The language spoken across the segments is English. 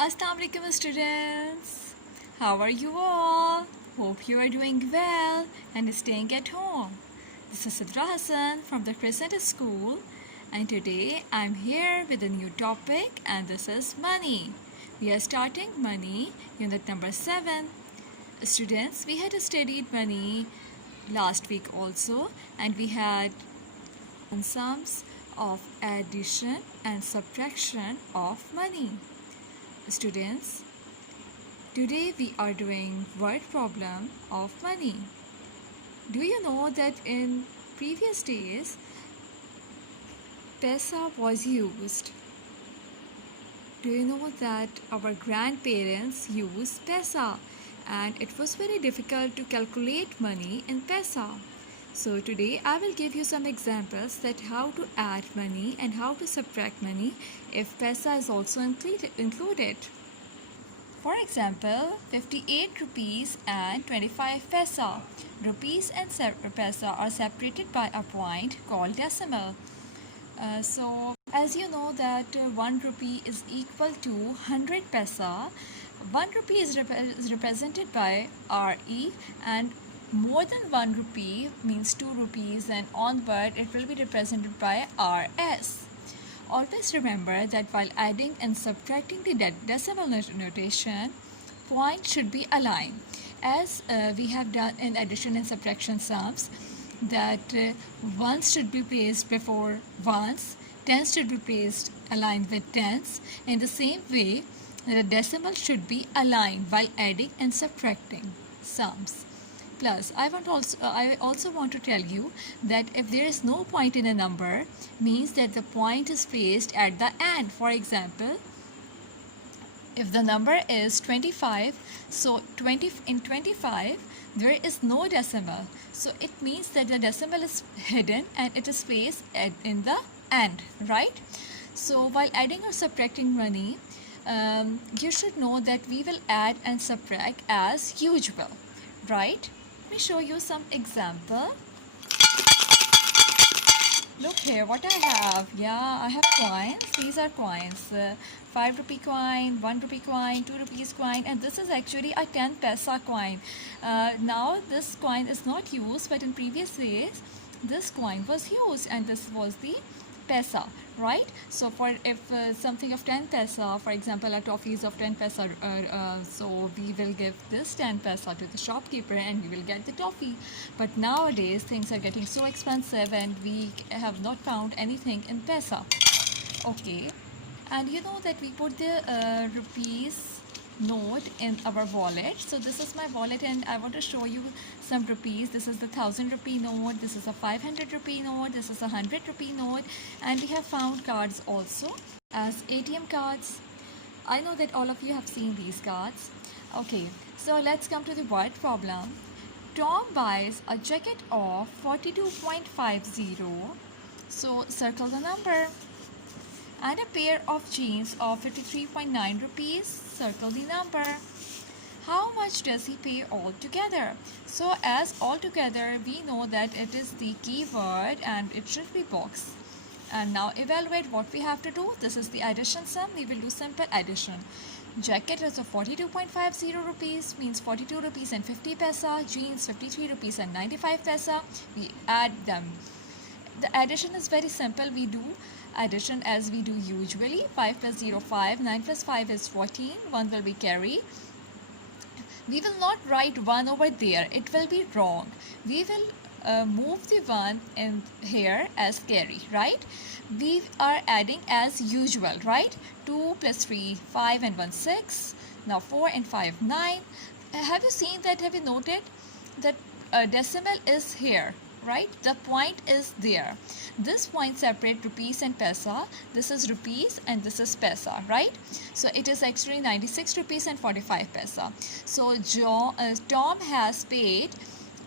Assalamu alaikum students. How are you all? Hope you are doing well and staying at home. This is Sidra Hassan from the Crescent School, and today I'm here with a new topic, and this is money. We are starting money unit number 7. Students, we had studied money last week also, and we had sums of addition and subtraction of money. Students, today we are doing word problem of money. Do you know that in previous days paisa was used? Do you know that our grandparents used paisa and it was very difficult to calculate money in paisa? So today I will give you some examples that how to add money and how to subtract money if paisa is also included. For example, 58 rupees and 25 paisa. Rupees and paisa are separated by a point called decimal. So as you know that 1 rupee is equal to 100 paisa. 1 rupee is represented by RE, and more than 1 rupee means 2 rupees, and onward it will be represented by RS. Always remember that while adding and subtracting the decimal notation, points should be aligned. As we have done in addition and subtraction sums, that ones should be placed before ones, tens should be placed aligned with tens. In the same way, the decimal should be aligned while adding and subtracting sums. Plus, I also want to tell you that if there is no point in a number, means that the point is placed at the end. For example, if the number is 25, so in 25 there is no decimal. So it means that the decimal is hidden and it is placed in the end, right? So while adding or subtracting money, you should know that we will add and subtract as usual, right? Let me show you some example. Look here what I have. Yeah, I have coins. These are coins. 5 rupee coin, 1 rupee coin, 2 rupees coin, and this is actually a 10 paisa coin. Now this coin is not used, but in previous days this coin was used, and this was the paisa, right? So for if something of 10 paisa, for example a toffee is of 10 paisa, so we will give this 10 paisa to the shopkeeper and we will get the toffee. But nowadays things are getting so expensive and we have not found anything in paisa. Okay, and you know that we put the rupees note in our wallet. So this is my wallet and I want to show you some rupees. This is the 1000 rupee note, this is a 500 rupee note, this is a 100 rupee note, and we have found cards also as ATM cards. I know that all of you have seen these cards. Okay, so let's come to the word problem. Tom buys a jacket of 42.50, so circle the number, and a pair of jeans of 53.9 rupees, circle the number. How much does he pay altogether? So as altogether, we know that it is the keyword and it should be box. And now evaluate what we have to do. This is the addition sum. We will do simple addition. Jacket is of 42.50 rupees, means 42 rupees and 50 paisa. Jeans 53 rupees and 95 paisa. We add them. The addition is very simple. We do addition as we do usually. 5 plus 0, 5. 9 plus 5 is 14. 1 will be carry. We will not write 1 over there. It will be wrong. We will move the 1 in here as carry, right? We are adding as usual, right? 2 plus 3, 5 and 1, 6. Now 4 and 5, 9. Have you seen that? Have you noted that decimal is here? Right, the point is there. This point separate rupees and paisa. This is rupees and this is paisa, right? So it is actually 96 rupees and 45 paisa. So Tom has paid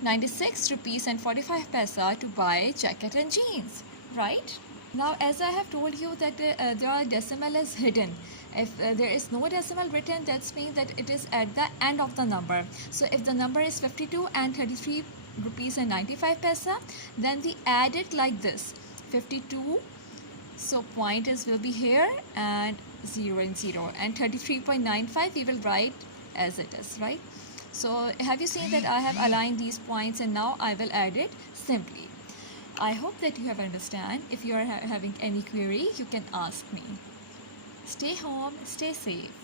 96 rupees and 45 paisa to buy jacket and jeans, right? Now as I have told you that the decimal is hidden. If there is no decimal written, that means that it is at the end of the number. So if the number is 52 and 33 rupees and 95 paisa, then we add it like this: 52, so point will be here, and 0 and 0, and 33.95 we will write as it is, right? So have you seen that I have aligned these points and now I will add it simply. I hope that you have understand. If you are having any query, you can ask me. Stay home, stay safe.